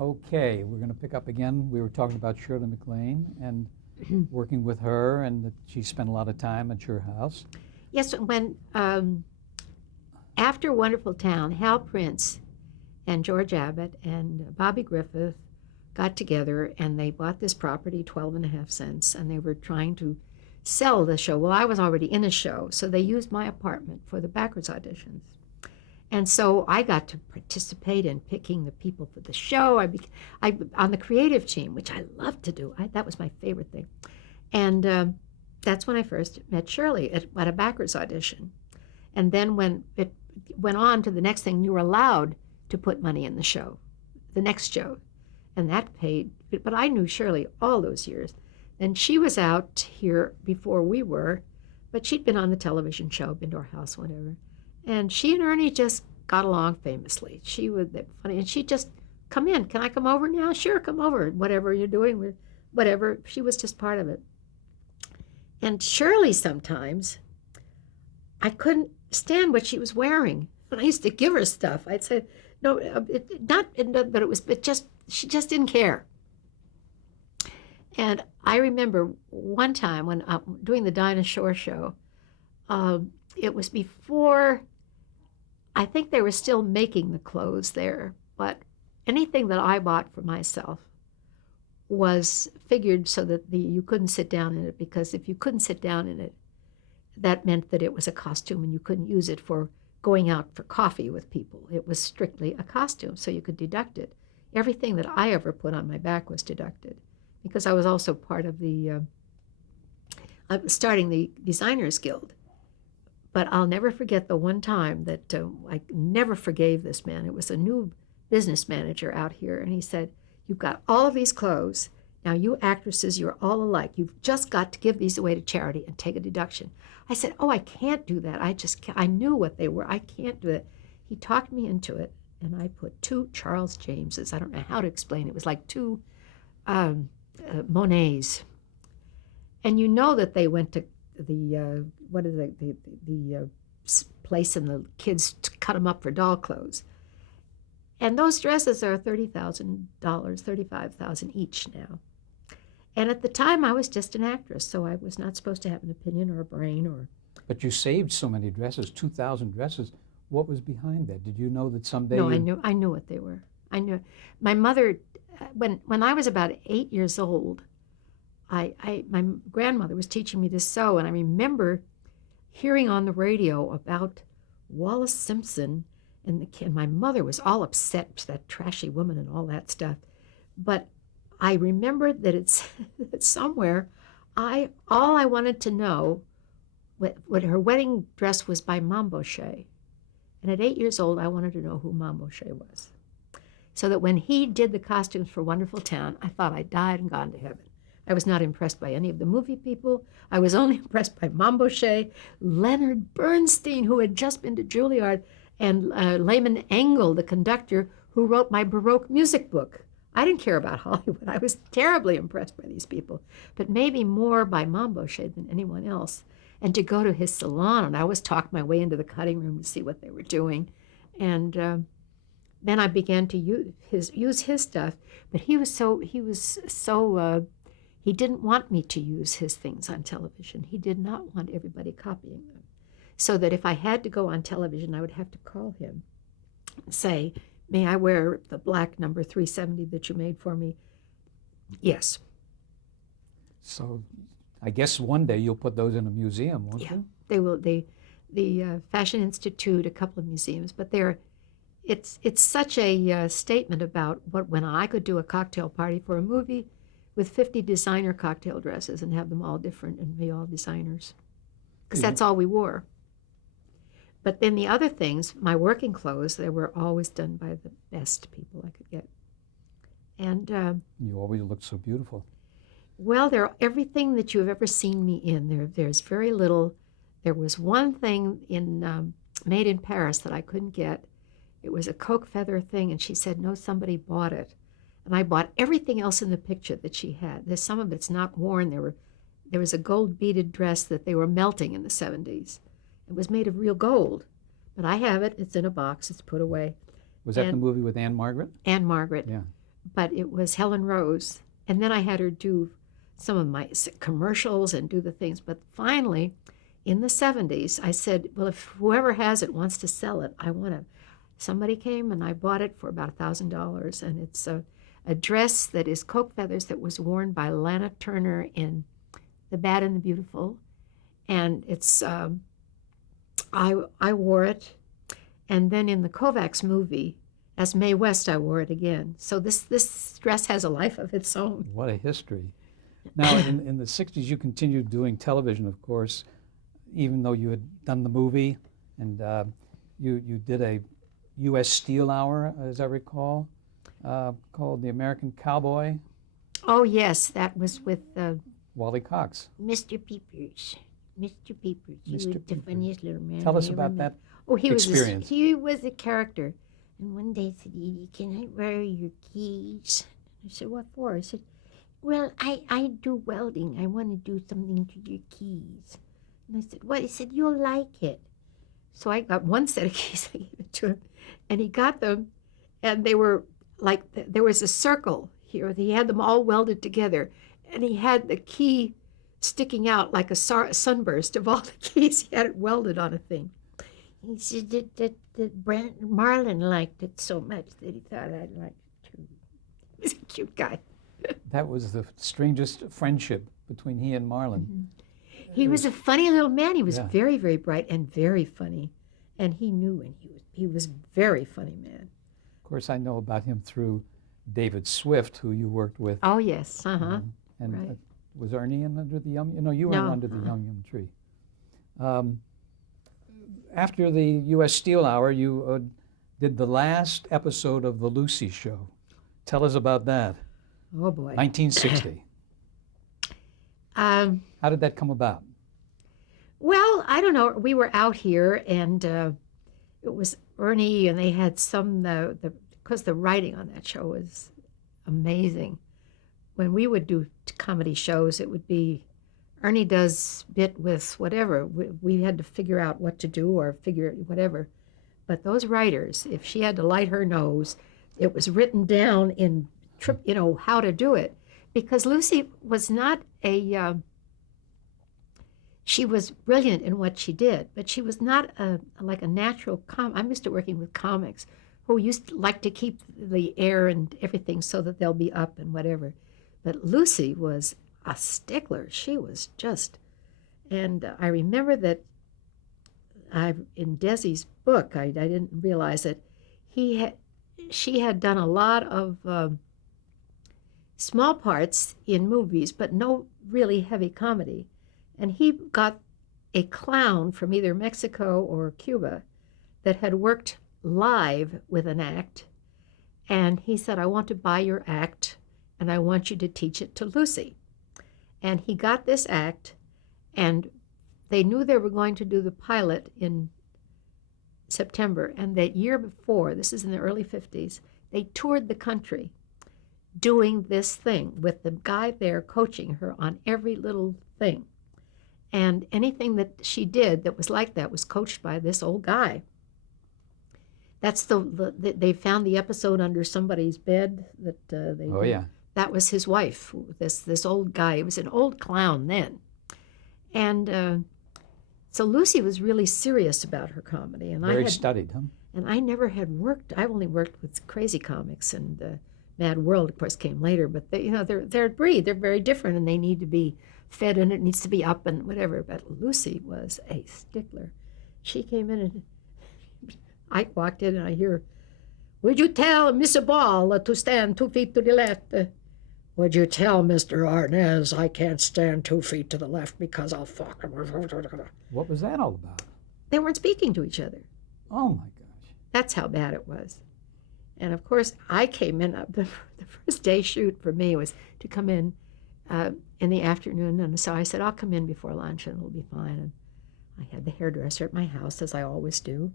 Okay, we're going to pick up again. We were talking about Shirley MacLaine and working with her, and that she spent a lot of time at your house. Yes, when after Wonderful Town, Hal Prince and George Abbott and Bobby Griffith got together and they bought this property, 12 and a half cents, and they were trying to sell the show. Well, I was already in a show, so they used my apartment for the backwards auditions. And so I got to participate in picking the people for the show. I on the creative team, which I loved to do. That was my favorite thing. And that's when I first met Shirley at a backwards audition. And then when it went on to the next thing, you were allowed to put money in the show, the next show. And that paid. But I knew Shirley all those years. And she was out here before we were, but she'd been on the television show, been to our house, whatever. And she and Ernie just got along famously. She was funny, and she'd just come in. Can I come over now? Sure, come over. Whatever you're doing, whatever. She was just part of it. And Shirley sometimes, I couldn't stand what she was wearing. When I used to give her stuff, I'd say, no, but it was, she just didn't care. And I remember one time when doing the Dinah Shore show, it was before, I think they were still making the clothes there, but anything that I bought for myself was figured so that you couldn't sit down in it, because if you couldn't sit down in it, that meant that it was a costume and you couldn't use it for going out for coffee with people. It was strictly a costume, so you could deduct it. Everything that I ever put on my back was deducted, because I was also part of starting the Designers Guild. But I'll never forget the one time that I never forgave this man. It was a new business manager out here, and he said, you've got all of these clothes. Now, you actresses, you're all alike. You've just got to give these away to charity and take a deduction. I said, oh, I can't do that. I just can't. I knew what they were. I can't do it. He talked me into it, and I put 2 Charles Jameses. I don't know how to explain it. It was like 2 Monets. And you know that they went to the place, and the kids cut them up for doll clothes. And those dresses are $30,000, $35,000 each now. And at the time, I was just an actress, so I was not supposed to have an opinion or a brain or. But you saved so many dresses, 2,000 dresses. What was behind that? Did you know that someday? No, I knew what they were. I knew. My mother, when I was about 8 years old, my grandmother was teaching me to sew, and I remember hearing on the radio about Wallace Simpson, and my mother was all upset, that trashy woman and all that stuff. But I remembered that it's that somewhere, all I wanted to know, what her wedding dress was by Mambochet. And at 8 years old, I wanted to know who Mambochet was. So that when he did the costumes for Wonderful Town, I thought I died and gone to heaven. I was not impressed by any of the movie people. I was only impressed by Mambochet, Leonard Bernstein, who had just been to Juilliard, and Lehman Engel, the conductor, who wrote my Baroque music book. I didn't care about Hollywood. I was terribly impressed by these people, but maybe more by Mambochet than anyone else. And to go to his salon, and I always talked my way into the cutting room to see what they were doing. And then I began to use his stuff, but he didn't want me to use his things on television. He did not want everybody copying them. So that if I had to go on television, I would have to call him and say, may I wear the black number 370 that you made for me? Yes. So I guess one day you'll put those in a museum, won't Yeah, you? they will. The Fashion Institute, a couple of museums, but it's such a statement about when I could do a cocktail party for a movie with 50 designer cocktail dresses and have them all different and be all designers, because that's all we wore. But then the other things, my working clothes, they were always done by the best people I could get. And You always look so beautiful. well, they're everything that you've ever seen me in. There's very little. There was one thing made in Paris that I couldn't get. It was a coke feather thing, and she said, no, somebody bought it. And I bought everything else in the picture that she had. There's some of it's not worn. There was a gold beaded dress that they were melting in the 70s. It was made of real gold, but I have it. It's in a box. It's put away. Was that the And- movie with Anne Margaret? and Margaret. Yeah. But it was Helen Rose. And then I had her do some of my commercials and do the things. But finally, in the 70s, I said, well, if whoever has it wants to sell it, I want to. Somebody came and I bought it for about $1,000. And it's a dress that is coke feathers that was worn by Lana Turner in The Bad and the Beautiful. And it's, I wore it. And then in the Kovacs movie, as Mae West, I wore it again. So this dress has a life of its own. What a history. Now, in the 60s, you continued doing television, of course, even though you had done the movie, and you did a U.S. Steel Hour, as I recall, called The American Cowboy. Oh, yes, that was with Wally Cox. Mr. Peepers. Mr. Peepers. He was Mr. the Peepers. funniest little man. Tell us I ever about met. that. Oh, he experience. He was a character. And one day I said, Edie, can I borrow your keys? I said, what for? I said, well, I do welding. I want to do something to your keys. And I said, what? He said, you'll like it. So I got one set of keys. I gave it to him. And he got them. And they were like, there was a circle here. He had them all welded together. And he had the key sticking out like a sunburst of all the keys. He had it welded on a thing. He said that Marlon liked it so much that he thought I'd like it too. He was a cute guy. That was the strangest friendship between he and Marlon. Mm-hmm. He was a funny little man. He was Yeah. very, very bright and very funny. And he knew, and he was very funny man. Of course, I know about him through David Swift, who you worked with. Oh, yes. Uh-huh. And right. was Ernie in Under the Yum? No, you were in No, Under the Yum Yum Tree. After the U.S. Steel Hour, you did the last episode of The Lucy Show. Tell us about that. Oh, boy. 1960. How did that come about? Well, I don't know. We were out here, and it was Ernie, and they had some, because the writing on that show was amazing. When we would do comedy shows, it would be Ernie does bit with whatever. We had to figure out what to do or figure whatever. But those writers, if she had to light her nose, it was written down in, how to do it. Because Lucy was not she was brilliant in what she did, but she was not like a natural I'm used to working with comics who used to like to keep the air and everything so that they'll be up and whatever. But Lucy was a stickler. She was just, and I remember that in Desi's book, I didn't realize it, she had done a lot of small parts in movies, but no really heavy comedy. And he got a clown from either Mexico or Cuba that had worked live with an act. And he said, I want to buy your act, and I want you to teach it to Lucy. And he got this act, and they knew they were going to do the pilot in September. And that year before, this is in the early 50s, they toured the country doing this thing with the guy there coaching her on every little thing. And anything that she did that was like that was coached by this old guy. That's they found the episode under somebody's bed that they. Oh, yeah. That was his wife. This old guy. He was an old clown then, and so Lucy was really serious about her comedy. And Very studied, huh? And I never had worked. I've only worked with crazy comics, and Mad World, of course, came later. But they're a breed. They're very different, and they need to be fed, and it needs to be up and whatever. But Lucy was a stickler. She came in, and I walked in, and I hear, "Would you tell Miss Ball to stand 2 feet to the left? Would you tell Mr. Arnaz I can't stand 2 feet to the left because I'll fuck him?" What was that all about? They weren't speaking to each other. Oh, my gosh. That's how bad it was. And of course, I came in, the first day shoot for me was to come in the afternoon. And so I said, I'll come in before lunch and it'll be fine. And I had the hairdresser at my house, as I always do.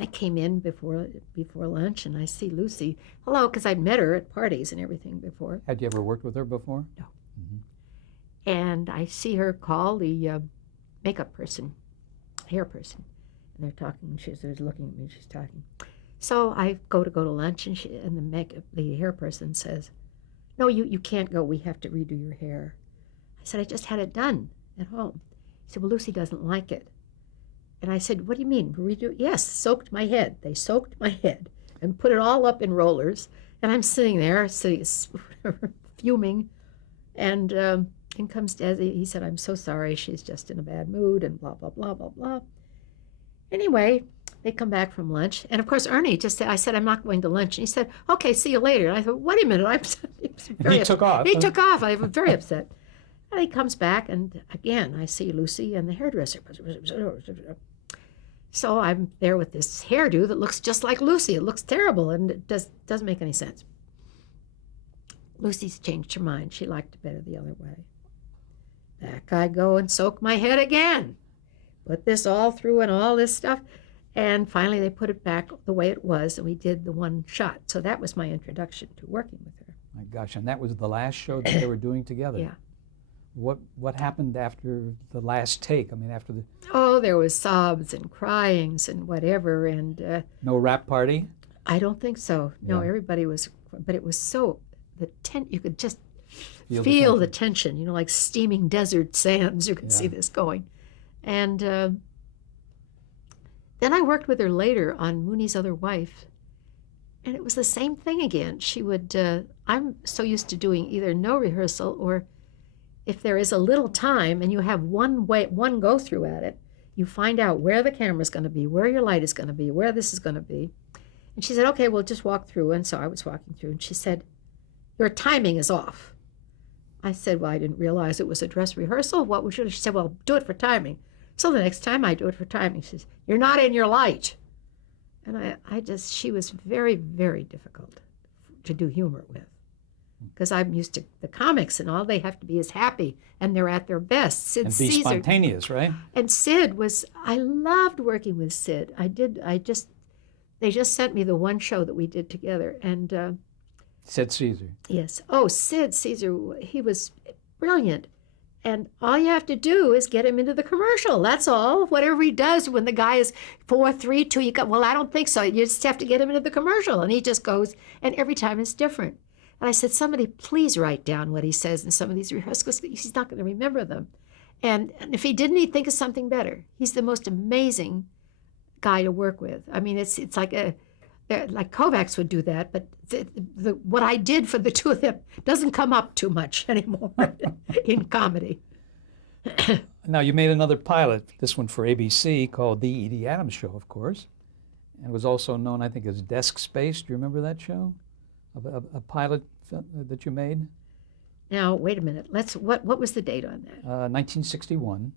I came in before lunch, and I see Lucy. Hello, because I'd met her at parties and everything before. Had you ever worked with her before? No. Mm-hmm. And I see her call the makeup person, hair person. And they're talking. She's looking at me. She's talking. So I go to lunch, and the hair person says, "No, you can't go. We have to redo your hair." I said, "I just had it done at home." He said, "Well, Lucy doesn't like it." And I said, "What do you mean, redo?" "Yes, soaked my head. They soaked my head and put it all up in rollers." And I'm sitting there, fuming. And in comes Desi. He said, "I'm so sorry. She's just in a bad mood," and blah, blah, blah, blah, blah. Anyway, they come back from lunch. And of course, Ernie just said, I said, "I'm not going to lunch." And he said, "Okay, see you later." And I thought, wait a minute. He took off. He took off. I was very upset. And he comes back, and again, I see Lucy and the hairdresser. So I'm there with this hairdo that looks just like Lucy. It looks terrible, and it doesn't make any sense. Lucy's changed her mind. She liked it better the other way. Back I go and soak my head again. Put this all through and all this stuff. And finally they put it back the way it was, and we did the one shot. So that was my introduction to working with her. My gosh, and that was the last show that they were doing together. Yeah. What happened after the last take? I mean, after the... Oh, there was sobs and cryings and whatever. And No rap party? I don't think so. No, Yeah. everybody was, but it was so, you could just feel the tension, like steaming desert sands. You could see this going. And then I worked with her later on Mooney's Other Wife, and it was the same thing again. She would, I'm so used to doing either no rehearsal, or if there is a little time and you have one go through at it, you find out where the camera's going to be, where your light is going to be, where this is going to be. And she said, "Okay, we'll just walk through." And so I was walking through, and she said, "Your timing is off." I said, "Well, I didn't realize it was a dress rehearsal. What would you?" She said, "Well, do it for timing." So the next time I do it for timing, she says, "You're not in your light." And she was very, very difficult to do humor with, because I'm used to the comics, and all they have to be is happy, and they're at their best. And be spontaneous, right? And Sid I loved working with Sid. They just sent me the one show that we did together, and Sid Caesar. yes. Oh, Sid Caesar, he was brilliant. And all you have to do is get him into the commercial. That's all. Whatever he does when the guy is 4, 3, 2, you go, "Well, I don't think so." You just have to get him into the commercial. And he just goes, and every time it's different. And I said, "Somebody please write down what he says in some of these rehearsals. He's not going to remember them." And if he didn't, he'd think of something better. He's the most amazing guy to work with. I mean, it's like like Kovacs would do that, but what I did for the two of them doesn't come up too much anymore in comedy. Now, you made another pilot, this one for ABC, called The Edie Adams Show, of course, and was also known, I think, as Desk Space. Do you remember that show? A pilot that you made? Now, wait a minute. What was the date on that? 1961.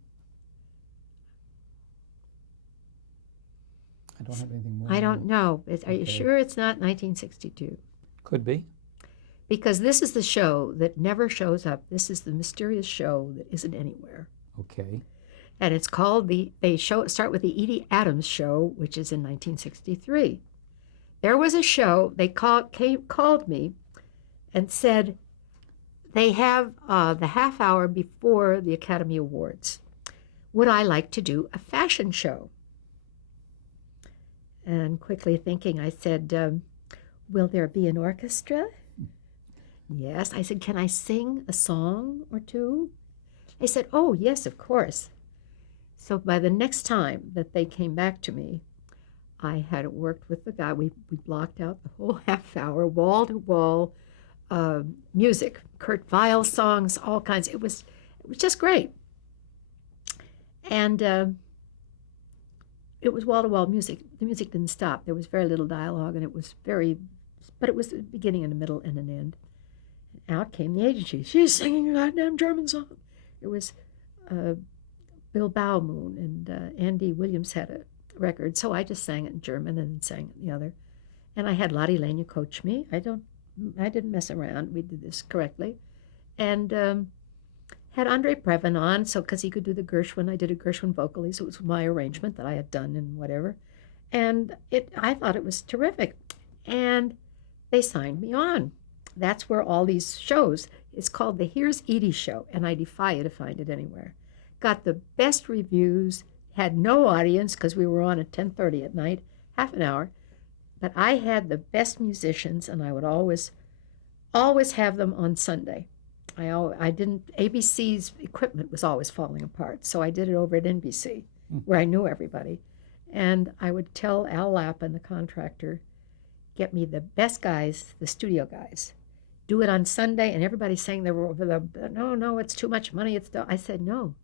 I don't have anything more. I don't know. Are you sure it's not 1962? Could be. Because this is the show that never shows up. This is the mysterious show that isn't anywhere. Okay. And it's called start with the Edie Adams Show, which is in 1963. There was a show, they called me and said, they have the half hour before the Academy Awards. Would I like to do a fashion show? And quickly thinking, I said, "Will there be an orchestra?" Yes. I said, "Can I sing a song or two?" They said, "Oh, yes, of course." So by the next time that they came back to me, I had worked with the guy. We blocked out the whole half hour, wall to wall music, Kurt Weill songs, all kinds. It was just great. And it was wall-to-wall music. The music didn't stop. There was very little dialogue, and it was but it was a beginning and a middle and an end. And out came the agency. "She's singing a goddamn German song." It was Bilbao Moon, and Andy Williams had a record, so I just sang it in German and sang it in the other. And I had Lottie Lenya coach me. I didn't mess around. We did this correctly. And had Andre Previn on, because he could do the Gershwin. I did a Gershwin vocally, so it was my arrangement that I had done and whatever. And I thought it was terrific. And they signed me on. That's where all these shows, it's called the Here's Edie Show, and I defy you to find it anywhere. Got the best reviews, had no audience because we were on at 10:30 at night, half an hour. But I had the best musicians, and I would always have them on Sunday. I didn't, ABC's equipment was always falling apart, so I did it over at NBC, where I knew everybody. And I would tell Al Lappin, the contractor, get me the best guys, the studio guys. Do it on Sunday, and everybody's saying they were over no, it's too much money. I said, no,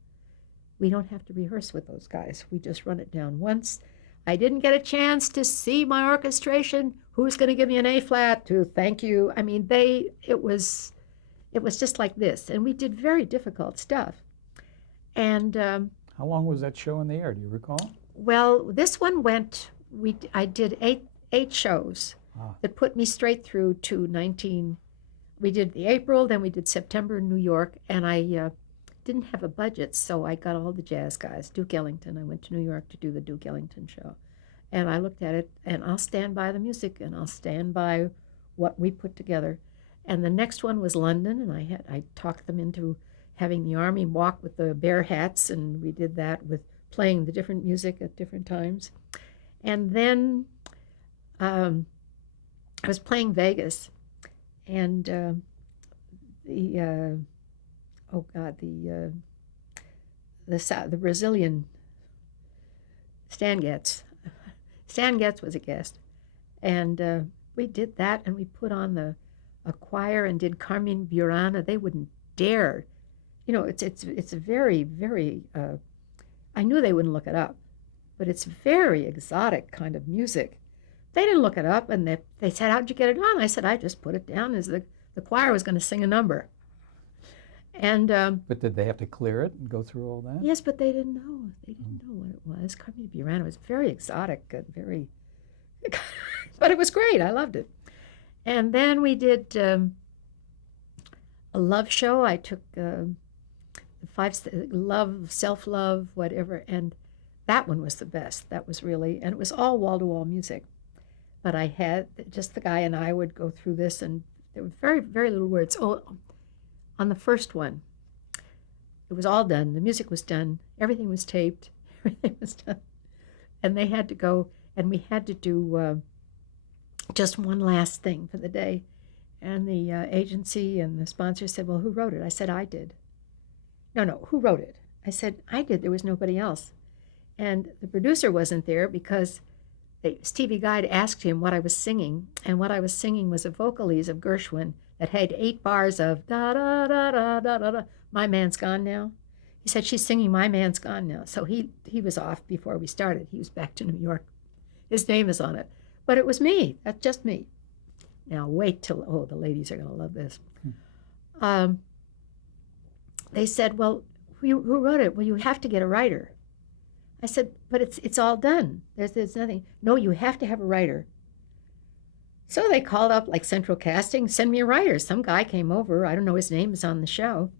we don't have to rehearse with those guys. We just run it down once. I didn't get a chance to see my orchestration. Who's going to give me an A flat to thank you? I mean, it was just like this, and we did very difficult stuff. And how long was that show in the air? Do you recall? Well, this one went. I did eight shows that put me straight through to 19. We did the April, then we did September in New York, and I didn't have a budget, so I got all the jazz guys. Duke Ellington. I went to New York to do the Duke Ellington show, and I looked at it, and I'll stand by the music, and I'll stand by what we put together. And the next one was London, and I talked them into having the army walk with the bear hats, and we did that with playing the different music at different times. And then I was playing Vegas, and the Brazilian Stan Getz. Stan Getz was a guest, and we did that, and we put on a choir and did Carmen Burana. They wouldn't dare, it's a very, very. I knew they wouldn't look it up, but it's very exotic kind of music. They didn't look it up, and they said, "How'd you get it on?" I said, "I just put it down as the choir was going to sing a number." And but did they have to clear it and go through all that? Yes, but they didn't know. They didn't know what it was. Carmen Burana was very exotic and very, but it was great. I loved it. And then we did a love show. I took love, self-love, whatever, and that one was the best. That was really, and it was all wall-to-wall music. But I had just the guy and I would go through this, and there were very, very little words. Oh, on the first one, it was all done. The music was done. Everything was taped. Everything was done. And they had to go, and we had to do just one last thing for the day. And the agency and the sponsor said, "Well, who wrote it?" I said, "I did." No, who wrote it? I said, "I did. There was nobody else." And the producer wasn't there because Stevie Guide asked him what I was singing, and what I was singing was a vocalese of Gershwin that had 8 bars of da da da da da da da. My man's gone now. He said, "She's singing My Man's Gone Now." So he was off before we started. He was back to New York. His name is on it, but it was me. That's just me. Now wait till the ladies are going to love this. They said, "Well, who wrote it?" "Well, you have to get a writer." I said, "But it's all done. There's nothing." "No, you have to have a writer." So they called up like Central Casting, "Send me a writer." Some guy came over. I don't know his name is on the show.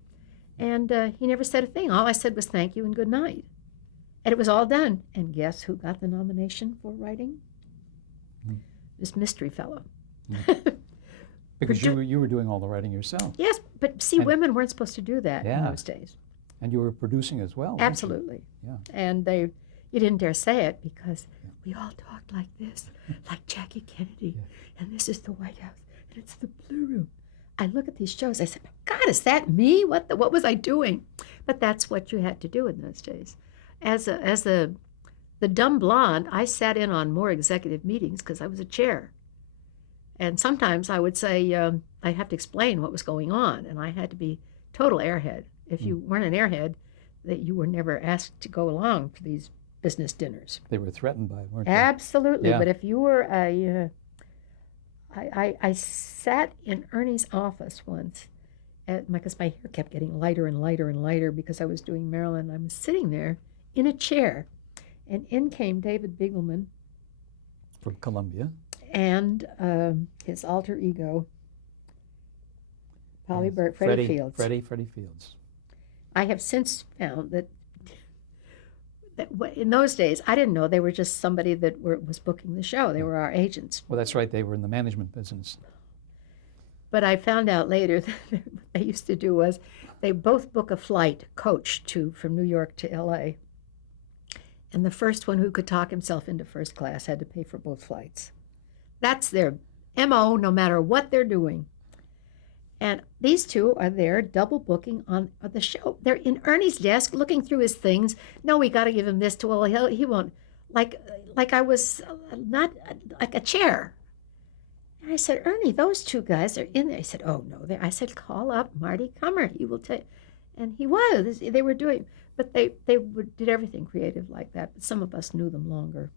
And he never said a thing. All I said was thank you and good night. And it was all done. And guess who got the nomination for writing? This mystery fellow. Because you were doing all the writing yourself. Yes, but see, women weren't supposed to do that in those days. And you were producing as well. Absolutely. Yeah. And you didn't dare say it because we all talked like this, like Jackie Kennedy. Yeah. And this is the White House, and it's the Blue Room. I look at these shows, I said, "God, is that me? What was I doing?" But that's what you had to do in those days. As the dumb blonde, I sat in on more executive meetings because I was a chair. And sometimes I would say, I'd have to explain what was going on, and I had to be total airhead. If you weren't an airhead, that you were never asked to go along to these business dinners. They were threatened by it, weren't Absolutely. they? Yeah. But if you were I sat in Ernie's office once because my hair kept getting lighter and lighter and lighter because I was doing Maryland. I was sitting there in a chair, and in came David Bigelman. From Columbia. And his alter ego, Freddie Fields. Freddie Fields. I have since found that in those days, I didn't know they were just somebody that was booking the show. They were our agents. Well, that's right. They were in the management business. But I found out later that what they used to do was they both book a flight, coach, from New York to L.A. And the first one who could talk himself into first class had to pay for both flights. That's their MO, no matter what they're doing. And these two are there double booking on the show. They're in Ernie's desk looking through his things. No, we got to give him this to, well, he won't. Like I was not like a chair. And I said, Ernie, those two guys are in there. He said, oh, no. I said, call up Marty Kummer. He will tell you. And he was. They were doing, but they did everything creative like that. But some of us knew them longer.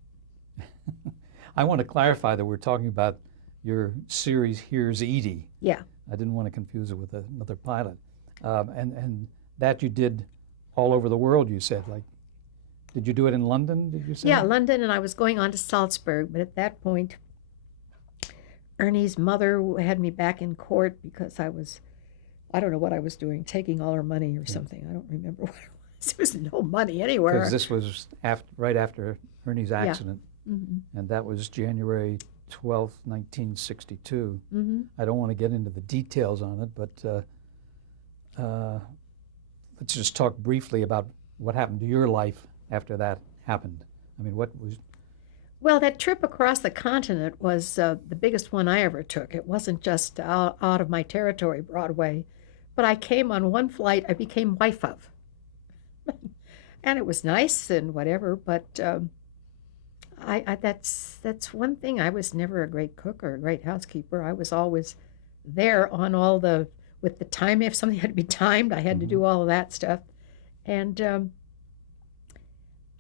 I want to clarify that we're talking about your series, Here's Edie. Yeah. I didn't want to confuse it with another pilot. And that you did all over the world, you said. Like, did you do it in London, did you say? Yeah, London, and I was going on to Salzburg. But at that point, Ernie's mother had me back in court because I don't know what I was doing, taking all her money or something. I don't remember what it was. There was no money anywhere. Because this was right after Ernie's accident. Yeah. Mm-hmm. And that was January 12th, 1962. Mm-hmm. I don't want to get into the details on it, but let's just talk briefly about what happened to your life after that happened. I mean, what was... Well, that trip across the continent was the biggest one I ever took. It wasn't just out of my territory, Broadway, but I came on one flight I became wife of. And it was nice and whatever, but that's one thing. I was never a great cook or a great housekeeper. I was always there on with the time. If something had to be timed, I had to do all of that stuff. And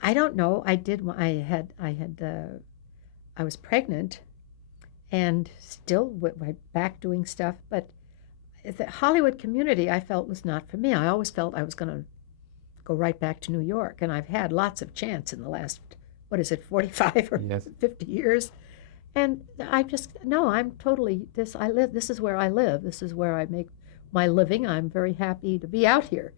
I don't know. I was pregnant and still went back doing stuff, but the Hollywood community I felt was not for me. I always felt I was going to go right back to New York, and I've had lots of chance in the last, 45 or Yes. 50 years. And I'm totally, this is where I live. This is where I make my living. I'm very happy to be out here,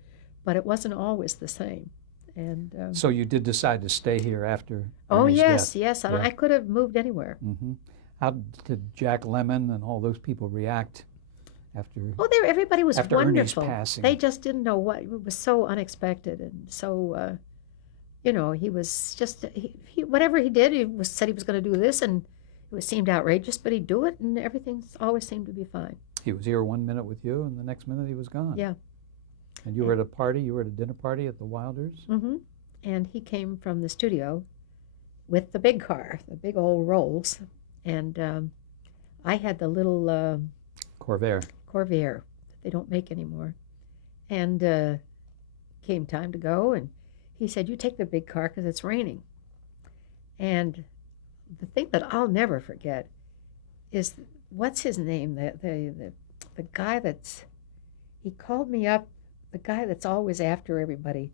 but it wasn't always the same. And So you did decide to stay here after oh, Ernie's yes, death. yes. And Yeah. I could have moved anywhere. Mm-hmm. How did Jack Lemmon and all those people react after... Oh, everybody was After Ernie's wonderful. passing. They just didn't know what, it was so unexpected and so, he was just, he whatever he did, said he was going to do this, and it seemed outrageous, but he'd do it, and everything always seemed to be fine. He was here 1 minute with you, and the next minute he was gone. Yeah. And you were at a party, you were at a dinner party at the Wilders? Mm-hmm. And he came from the studio with the big car, the big old Rolls, and I had the little Corvair. Corvair that they don't make anymore. And came time to go, and he said, you take the big car because it's raining. And the thing that I'll never forget is, what's his name? The guy he called me up, the guy that's always after everybody,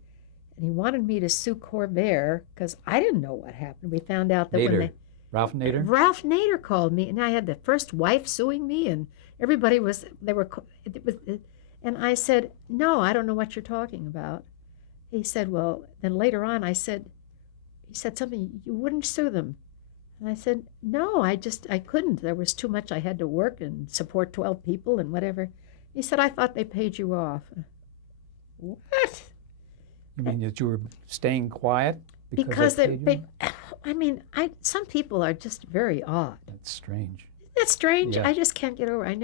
and he wanted me to sue Corvair because I didn't know what happened. We found out that Nader. Ralph Nader? Ralph Nader called me, and I had the first wife suing me, and everybody and I said, no, I don't know what you're talking about. He said, well, then later on he said something, you wouldn't sue them. And I said, no, I couldn't. There was too much. I had to work and support 12 people and whatever. He said, I thought they paid you off. What? You mean that you were staying quiet Because they paid you? Some people are just very odd. That's strange. That's strange. Yeah. I just can't get over it. I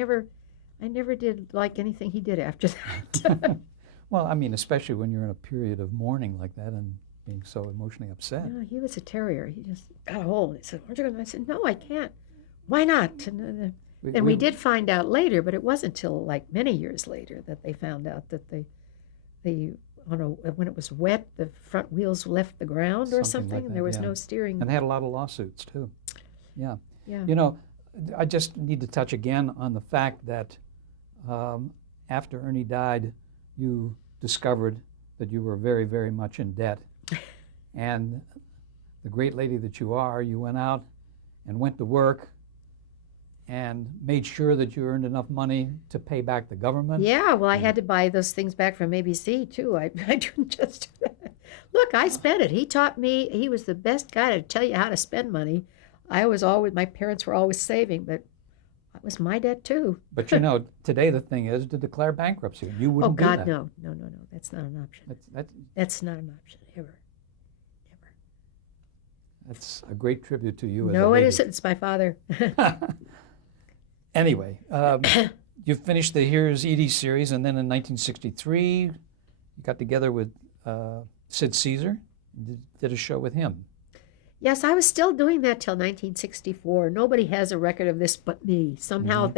never did like anything he did after that. Well, I mean, especially when you're in a period of mourning like that and being so emotionally upset. No, he was a terrier. He just got a hold. He said, aren't you going to? I said, no, I can't. Why not? And we did find out later, but it wasn't until like many years later that they found out that when it was wet, the front wheels left the ground or something, like and there was that, yeah. no steering. And they had a lot of lawsuits, too. Yeah. Yeah. You know, I just need to touch again on the fact that after Ernie died, you discovered that you were very, very much in debt. And the great lady that you are, you went out and went to work and made sure that you earned enough money to pay back the government. Yeah, well, I had to buy those things back from ABC, too. I didn't just... Look, I spent it. He taught me. He was the best guy to tell you how to spend money. My parents were always saving, but that was my debt, too. But, you know, today the thing is to declare bankruptcy. You wouldn't Oh, God, do that. no. That's not an option. That's not an option, ever. That's a great tribute to you as a No, it lady. isn't. It's my father. Anyway, you finished the Here's Edie series, and then in 1963, you got together with Sid Caesar, did a show with him. Yes, I was still doing that till 1964. Nobody has a record of this but me. Somehow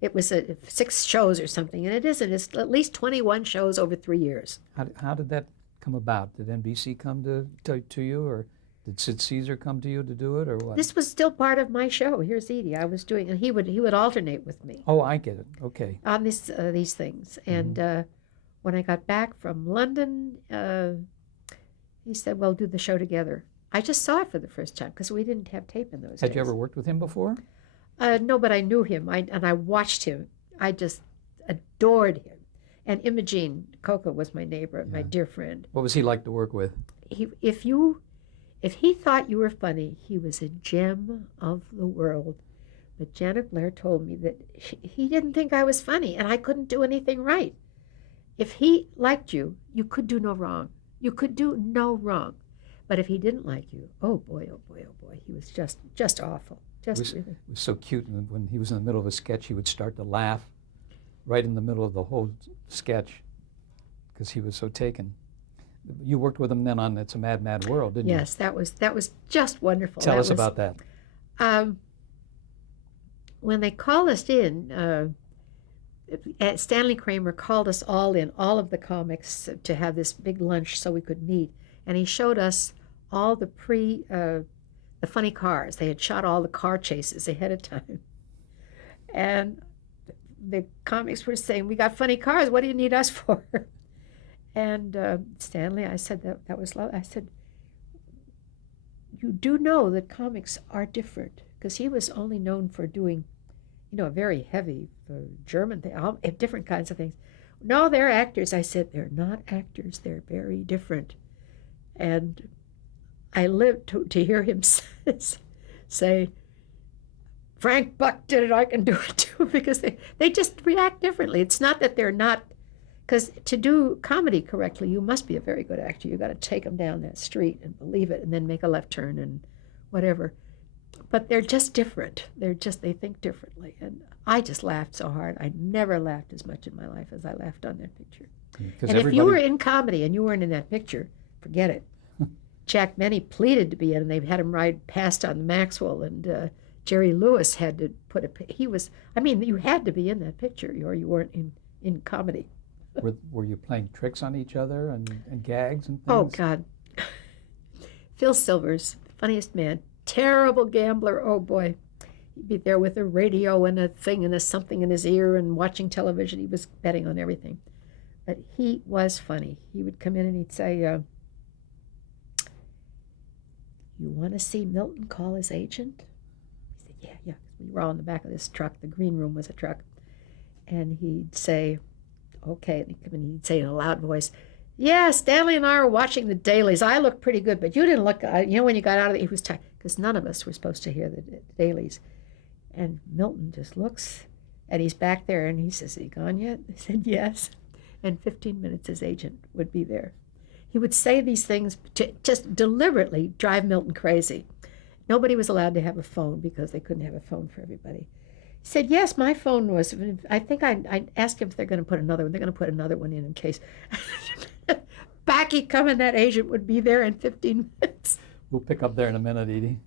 it was 6 shows or something, and it isn't. It's at least 21 shows over 3 years. How did that come about? Did NBC come to you, or did Sid Caesar come to you to do it, or what? This was still part of my show. Here's Edie. I was doing, and he would alternate with me Oh, I get it. Okay. on these things. And when I got back from London, he said, "Well, do the show together." I just saw it for the first time because we didn't have tape in those days. Had you ever worked with him before? No, but I knew him. I watched him. I just adored him. And Imogene Coca was my neighbor, my dear friend. What was he like to work with? If he thought you were funny, he was a gem of the world. But Janet Blair told me that he didn't think I was funny, and I couldn't do anything right. If he liked you, you could do no wrong. You could do no wrong. But if he didn't like you, oh boy, oh boy, oh boy, he was just awful. It was so cute. And when he was in the middle of a sketch, he would start to laugh right in the middle of the whole sketch because he was so taken. You worked with him then on It's a Mad, Mad World, didn't you? Yes, that was just wonderful. Tell us about that. When they called us in, Stanley Kramer called us all in, all of the comics, to have this big lunch so we could meet. And he showed us all the the funny cars. They had shot all the car chases ahead of time. And the comics were saying, "We got funny cars. What do you need us for?" And Stanley, I said, that was love. I said, "You do know that comics are different," because he was only known for doing, a very heavy German thing, different kinds of things. "No, they're actors." I said, "They're not actors. They're very different." And I lived to hear him say, "Frank Buck did it, I can do it too," because they just react differently. It's not that they're not, because to do comedy correctly, you must be a very good actor. You got to take them down that street and believe it and then make a left turn and whatever. But they're just different. They think differently. And I just laughed so hard. I never laughed as much in my life as I laughed on that picture. And if you were in comedy and you weren't in that picture, forget it. Jack Benny pleaded to be in, and they had him ride past on Maxwell, and Jerry Lewis had to you had to be in that picture, or you weren't in comedy. Were you playing tricks on each other and gags and things? Oh, God. Phil Silvers, funniest man, terrible gambler, oh boy. He'd be there with a radio and a thing and something in his ear and watching television. He was betting on everything. But he was funny. He would come in and he'd say, "You want to see Milton call his agent?" He said, yeah. We were all in the back of this truck. The green room was a truck. And he'd say, "Okay." And he'd come in and he'd say in a loud voice, "Yeah, Stanley and I are watching the dailies. I look pretty good, but you didn't look, when you got out of it," he was tired, because none of us were supposed to hear the dailies. And Milton just looks, and he's back there, and he says, "Is he gone yet?" I said, "Yes." And 15 minutes, his agent would be there. He would say these things to just deliberately drive Milton crazy. Nobody was allowed to have a phone because they couldn't have a phone for everybody. He said, "Yes, my phone was," I think I asked him if they're going to put another one. They're going to put another one in case. Back he'd come, and that agent would be there in 15 minutes. We'll pick up there in a minute, Edie.